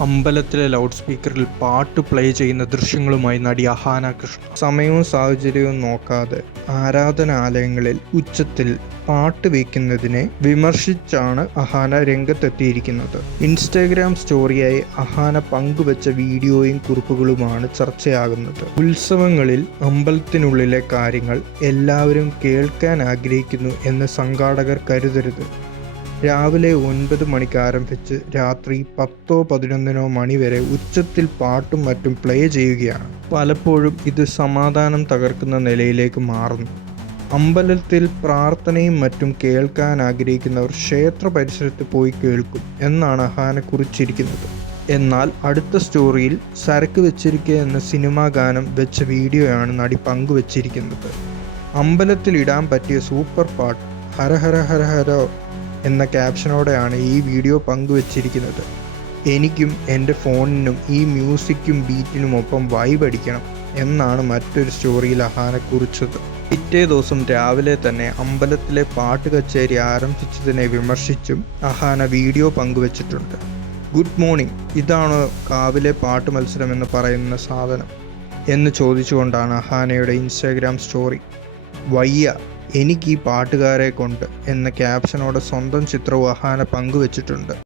അമ്പലത്തിലെ ലൗഡ് സ്പീക്കറിൽ പാട്ട് പ്ലേ ചെയ്യുന്ന ദൃശ്യങ്ങളുമായി നടി അഹാന കൃഷ്ണ. സമയവും സാഹചര്യവും നോക്കാതെ ആരാധനാലയങ്ങളിൽ ഉച്ചത്തിൽ പാട്ട് വയ്ക്കുന്നതിനെ വിമർശിച്ചാണ് അഹാന രംഗത്തെത്തിയിരിക്കുന്നത്. ഇൻസ്റ്റാഗ്രാം സ്റ്റോറിയായി അഹാന പങ്കുവച്ച വീഡിയോയും കുറിപ്പുകളുമാണ് ചർച്ചയാകുന്നത്. ഉത്സവങ്ങളിൽ അമ്പലത്തിനുള്ളിലെ കാര്യങ്ങൾ എല്ലാവരും കേൾക്കാൻ ആഗ്രഹിക്കുന്നു എന്ന് സംഘാടകർ കരുതരുത്. രാവിലെ ഒൻപത് മണിക്ക് ആരംഭിച്ച് രാത്രി പത്തോ പതിനൊന്നിനോ മണി വരെ ഉച്ചത്തിൽ പാട്ടും മറ്റും പ്ലേ ചെയ്യുകയാണ്. പലപ്പോഴും ഇത് സമാധാനം തകർക്കുന്ന നിലയിലേക്ക് മാറുന്നു. അമ്പലത്തിൽ പ്രാർത്ഥനയും മറ്റും കേൾക്കാൻ ആഗ്രഹിക്കുന്നവർ ക്ഷേത്ര പരിസരത്ത് പോയി കേൾക്കും എന്നാണ് അഹാന കുറിച്ചിരിക്കുന്നത്. എന്നാൽ അടുത്ത സ്റ്റോറിയിൽ സരക്ക് വെച്ചിരിക്കുക എന്ന സിനിമാ ഗാനം വെച്ച വീഡിയോയാണ് നടി പങ്കുവച്ചിരിക്കുന്നത് അമ്പലത്തിൽ ഇടാൻ പറ്റിയ സൂപ്പർ പാട്ട് ഹര ഹര ഹര ഹരോ എന്ന ക്യാപ്ഷനോടെയാണ് ഈ വീഡിയോ പങ്കുവച്ചിരിക്കുന്നത്. എനിക്കും എന്റെ ഫോണിനും ഈ മ്യൂസിക്കും ബീറ്റിനുമൊപ്പം വൈബ് അടിക്കണം എന്നാണ് മറ്റൊരു സ്റ്റോറിയിൽ അഹാന കുറിച്ചത്. പിറ്റേ ദിവസം രാവിലെ തന്നെ അമ്പലത്തിലെ പാട്ട് കച്ചേരി ആരംഭിച്ചതിനെ വിമർശിച്ചും അഹാന വീഡിയോ പങ്കുവച്ചിട്ടുണ്ട്. ഗുഡ് മോർണിംഗ് ഇതാണ് കാവിലെ പാട്ട് മത്സരം എന്ന് പറയുന്ന സാധനം എന്ന് ചോദിച്ചുകൊണ്ടാണ് അഹാനയുടെ ഇൻസ്റ്റാഗ്രാം സ്റ്റോറി വയ്യ എനിക്ക് ഈ പാട്ടുകാരെ കൊണ്ട് എന്ന ക്യാപ്ഷനോടെ സ്വന്തം ചിത്രവും അഹാന പങ്കുവച്ചിട്ടുണ്ട്.